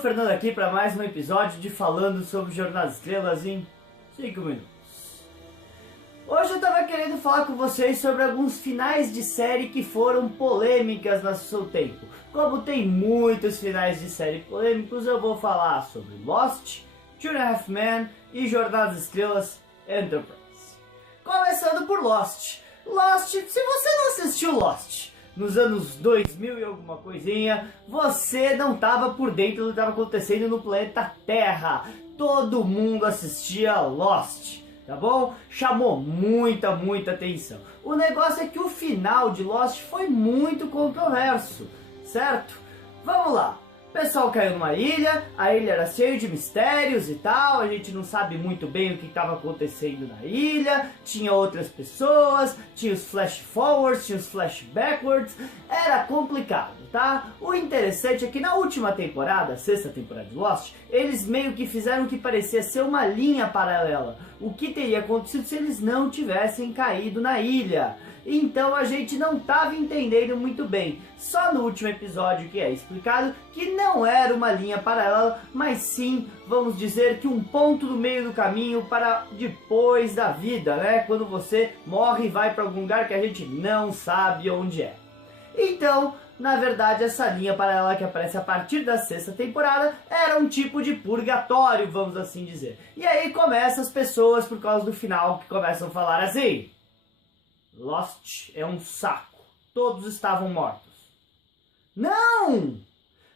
Fernando aqui para mais um episódio de Falando sobre Jornada das Estrelas em 5 minutos. Hoje eu tava querendo falar com vocês sobre alguns finais de série que foram polêmicas no seu tempo. Como tem muitos finais de série polêmicos, eu vou falar sobre Lost, Two and a Half Men e Jornada das Estrelas Enterprise. Começando por Lost. Lost, se você não assistiu Lost nos anos 2000 e alguma coisinha, você não estava por dentro do que estava acontecendo no planeta Terra. Todo mundo assistia Lost, tá bom? Chamou muita atenção. O negócio é que o final de Lost foi muito controverso, certo? Vamos lá. O pessoal caiu numa ilha, a ilha era cheia de mistérios e tal, a gente não sabe muito bem o que estava acontecendo na ilha, tinha outras pessoas, tinha os flash forwards, tinha os flash backwards, era complicado, tá? O interessante é que na última temporada, a sexta temporada de Lost, eles meio que fizeram o que parecia ser uma linha paralela, o que teria acontecido se eles não tivessem caído na ilha. Então a gente não estava entendendo muito bem. Só no último episódio que é explicado que não era uma linha paralela, mas sim, vamos dizer que um ponto no meio do caminho para depois da vida, né? Quando você morre e vai para algum lugar que a gente não sabe onde é. Então, na verdade, essa linha paralela que aparece a partir da sexta temporada era um tipo de purgatório, vamos assim dizer. E aí começam as pessoas, por causa do final, que começam a falar assim: Lost é um saco. Todos estavam mortos. Não!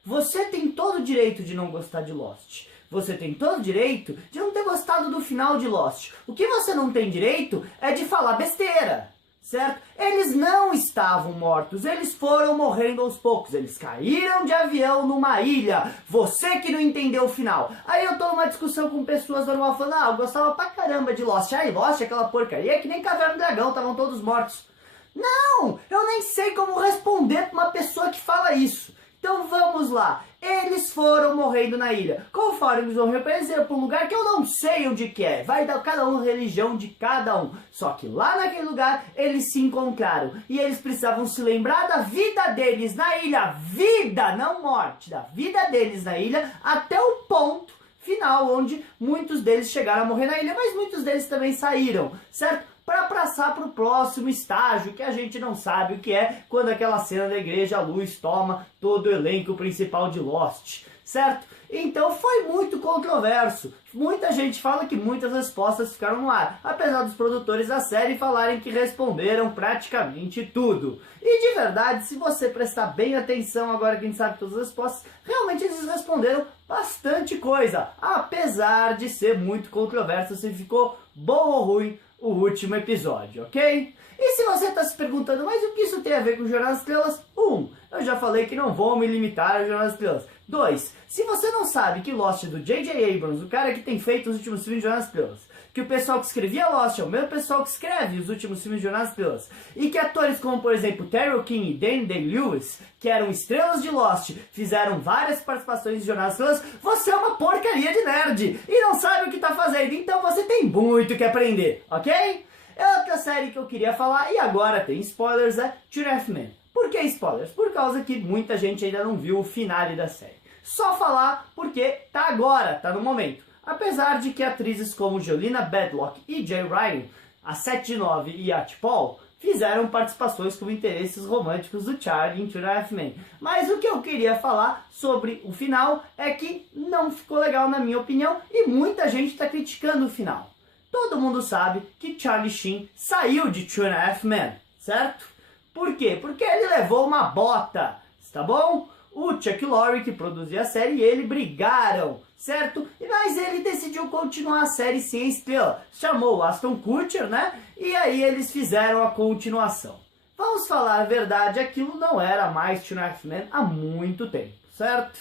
Você tem todo o direito de não gostar de Lost. Você tem todo o direito de não ter gostado do final de Lost. O que você não tem direito é de falar besteira, certo? Eles não estavam mortos. Eles foram morrendo aos poucos. Eles caíram de avião numa ilha. Você que não entendeu o final. Aí eu tô numa discussão com pessoas normal falando: ah, eu gostava pra caramba de Lost. Ai, Lost, aquela porcaria, é que nem Caverna do Dragão, estavam todos mortos. Não, eu nem sei como responder pra uma pessoa que fala isso. Então vamos lá. Eles foram morrendo na ilha. Conforme eles vão representar para um lugar que eu não sei onde que é. Vai dar cada um a religião de cada um. Só que lá naquele lugar eles se encontraram. E eles precisavam se lembrar da vida deles na ilha. Vida, não morte. Da vida deles na ilha até o ponto final onde muitos deles chegaram a morrer na ilha. Mas muitos deles também saíram, certo? Para passar para o próximo estágio, que a gente não sabe o que é, quando aquela cena da igreja, a luz toma todo o elenco principal de Lost, certo? Então foi muito controverso. Muita gente fala que muitas respostas ficaram no ar, apesar dos produtores da série falarem que responderam praticamente tudo. E de verdade, se você prestar bem atenção agora que a gente sabe todas as respostas, realmente eles responderam bastante coisa, apesar de ser muito controverso se ficou bom ou ruim o último episódio, ok? E se você está se perguntando, mas o que isso tem a ver com Jornada das Estrelas? 1. Eu já falei que não vou me limitar a Jornada das Estrelas. 2. Se você não sabe que Lost é do J.J. Abrams, o cara que tem feito os últimos filmes de Jornada das Estrelas, que o pessoal que escrevia Lost é o mesmo pessoal que escreve os últimos filmes de Jornada das Estrelas, e que atores como, por exemplo, Terry King e Daniel Day-Lewis, que eram estrelas de Lost, fizeram várias participações de Jornada das Estrelas, você é uma porcaria de nerd e não sabe o que está fazendo, então você tem muito que aprender, ok? Outra série que eu queria falar, e agora tem spoilers, é Two and a Half Men. Por que spoilers? Por causa que muita gente ainda não viu o finale da série. Só falar porque tá agora, tá no momento. Apesar de que atrizes como Jolina Badlock e Jay Ryan, a 7/9 e a T'Pol, fizeram participações como interesses românticos do Charlie em Two and a Half Men. Mas o que eu queria falar sobre o final é que não ficou legal na minha opinião e muita gente está criticando o final. Todo mundo sabe que Charlie Sheen saiu de Two and a Half Men, certo? Por quê? Porque ele levou uma bota, tá bom? O Chuck Lorre, que produzia a série, e ele brigaram, certo? Mas ele decidiu continuar a série sem estrela. Chamou o Aston Kutcher, né? E aí eles fizeram a continuação. Vamos falar a verdade, aquilo não era mais Two and a Half Men há muito tempo, certo?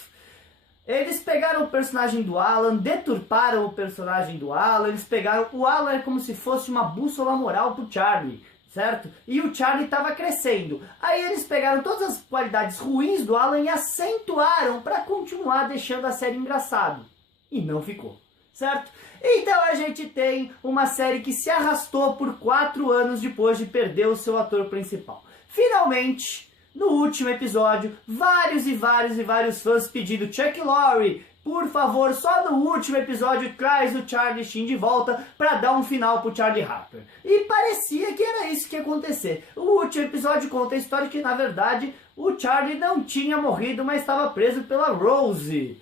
Eles pegaram o personagem do Alan, deturparam o personagem do Alan, eles pegaram... O Alan é como se fosse uma bússola moral pro Charlie, certo? E o Charlie estava crescendo. Aí eles pegaram todas as qualidades ruins do Alan e acentuaram para continuar deixando a série engraçada. E não ficou, certo? Então a gente tem uma série que se arrastou por 4 anos depois de perder o seu ator principal. Finalmente, no último episódio, vários fãs pedindo Chuck Lorre, por favor, só no último episódio traz o Charlie Sheen de volta pra dar um final pro Charlie Harper. E parecia que era isso que ia acontecer. O último episódio conta a história que, na verdade, o Charlie não tinha morrido, mas estava preso pela Rose.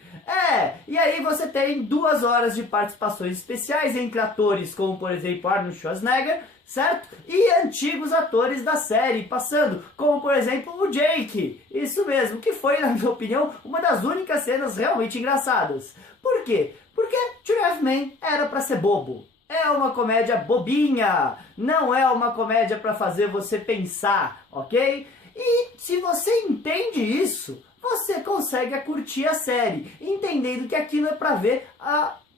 E aí você tem 2 horas de participações especiais entre atores como, por exemplo, Arnold Schwarzenegger, certo? E antigos atores da série passando, como por exemplo o Jake. Isso mesmo, que foi, na minha opinião, uma das únicas cenas realmente engraçadas. Por quê? Porque Two and a Half Men era pra ser bobo. É uma comédia bobinha, não é uma comédia pra fazer você pensar, ok? E se você entende isso, você consegue curtir a série, entendendo que aquilo é pra ver,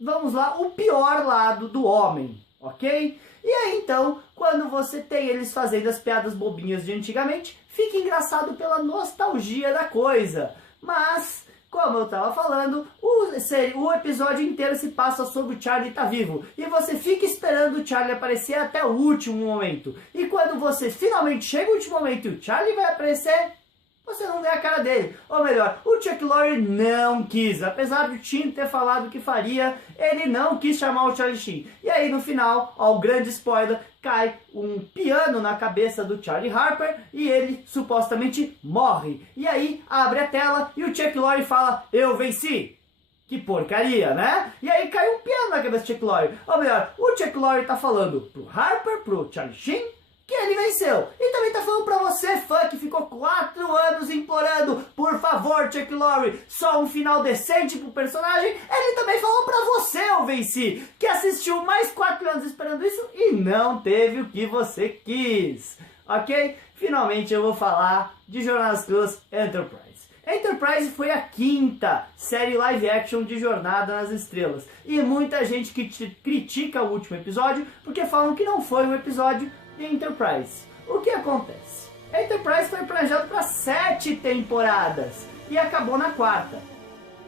vamos lá, o pior lado do homem, ok? E aí então, quando você tem eles fazendo as piadas bobinhas de antigamente, fica engraçado pela nostalgia da coisa. Mas, como eu tava falando, o episódio inteiro se passa sobre o Charlie tá vivo. E você fica esperando o Charlie aparecer até o último momento. E quando você finalmente chega o último momento e o Charlie vai aparecer, você não vê a cara dele. Ou melhor, o Chuck Lorre não quis. Apesar do Tim ter falado que faria, ele não quis chamar o Charlie Sheen. E aí no final, ó, o grande spoiler, cai um piano na cabeça do Charlie Harper e ele supostamente morre. E aí abre a tela e o Chuck Lorre fala, eu venci. Que porcaria, né? E aí cai um piano na cabeça do Chuck Lorre. Ou melhor, o Chuck Lorre tá falando pro Harper, pro Charlie Sheen, que ele venceu. E também tá falando pra você, fã, que ficou 4 anos implorando, por favor, Chuck Lorre, só um final decente pro personagem. Ele também falou pra você, eu venci, que assistiu mais 4 anos esperando isso e não teve o que você quis. Ok? Finalmente eu vou falar de Jornada nas Estrelas Enterprise. Enterprise foi a 5ª série live action de Jornada nas Estrelas. E muita gente critica o último episódio porque falam que não foi um episódio de Enterprise. O que acontece? Enterprise foi planejado para 7 temporadas e acabou na 4ª.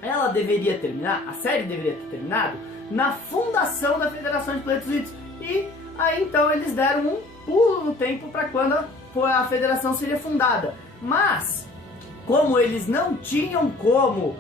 Ela deveria terminar, a série deveria ter terminado na fundação da Federação de Planetas Unidos. E aí então eles deram um pulo no tempo para quando a Federação seria fundada. Mas, como eles não tinham como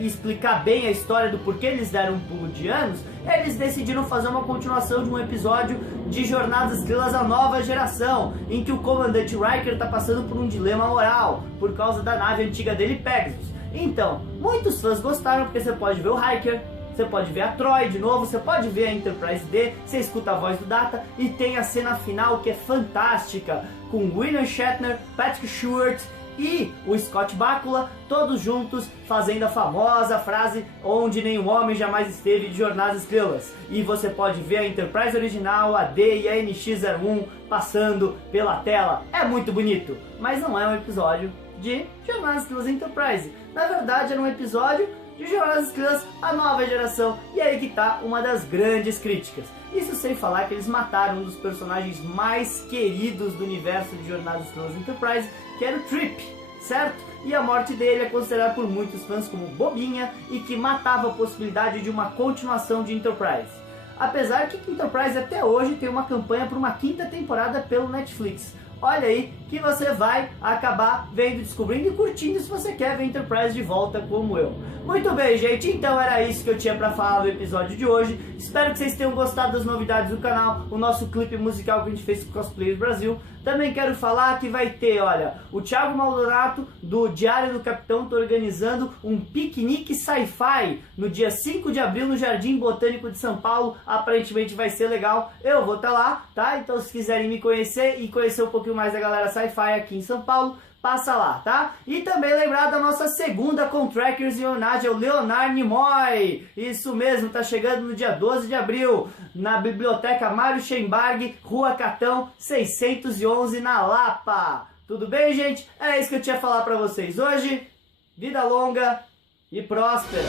explicar bem a história do porquê eles deram um pulo de anos, eles decidiram fazer uma continuação de um episódio de Jornada das Estrelas A Nova Geração, em que o comandante Riker está passando por um dilema moral, por causa da nave antiga dele, Pegasus. Então, muitos fãs gostaram, porque você pode ver o Riker, você pode ver a Troy de novo, você pode ver a Enterprise D, você escuta a voz do Data, e tem a cena final que é fantástica, com William Shatner, Patrick Stewart e o Scott Bakula, todos juntos fazendo a famosa frase onde nenhum homem jamais esteve de Jornada das Estrelas. E você pode ver a Enterprise original, a D e a NX-01 passando pela tela. É muito bonito, mas não é um episódio de Jornada das Estrelas Enterprise. Na verdade, era um episódio de Jornada das Estrelas A Nova Geração. E aí que tá uma das grandes críticas. Isso sem falar que eles mataram um dos personagens mais queridos do universo de Jornada das Estrelas Enterprise, que era o Trip, certo? E a morte dele é considerada por muitos fãs como bobinha e que matava a possibilidade de uma continuação de Enterprise. Apesar que Enterprise até hoje tem uma campanha por uma 5ª temporada pelo Netflix. Olha aí que você vai acabar vendo, descobrindo e curtindo se você quer ver Enterprise de volta como eu. Muito bem, gente, então era isso que eu tinha pra falar no episódio de hoje. Espero que vocês tenham gostado das novidades do canal, o nosso clipe musical que a gente fez com o Cosplayers Brasil. Também quero falar que vai ter, olha, o Thiago Maldonato do Diário do Capitão tá organizando um piquenique sci-fi no dia 5 de abril no Jardim Botânico de São Paulo. Aparentemente vai ser legal, eu vou estar lá, tá? Então se quiserem me conhecer e conhecer um pouquinho mais da galera sci-fi aqui em São Paulo, passa lá, tá? E também lembrar da nossa segunda Contrackers em homenagem ao Leonard Nimoy. Isso mesmo, tá chegando no dia 12 de abril, na Biblioteca Mário Schembarg, Rua Catão 611, na Lapa. Tudo bem, gente? É isso que eu tinha a falar pra vocês hoje. Vida longa e próspera.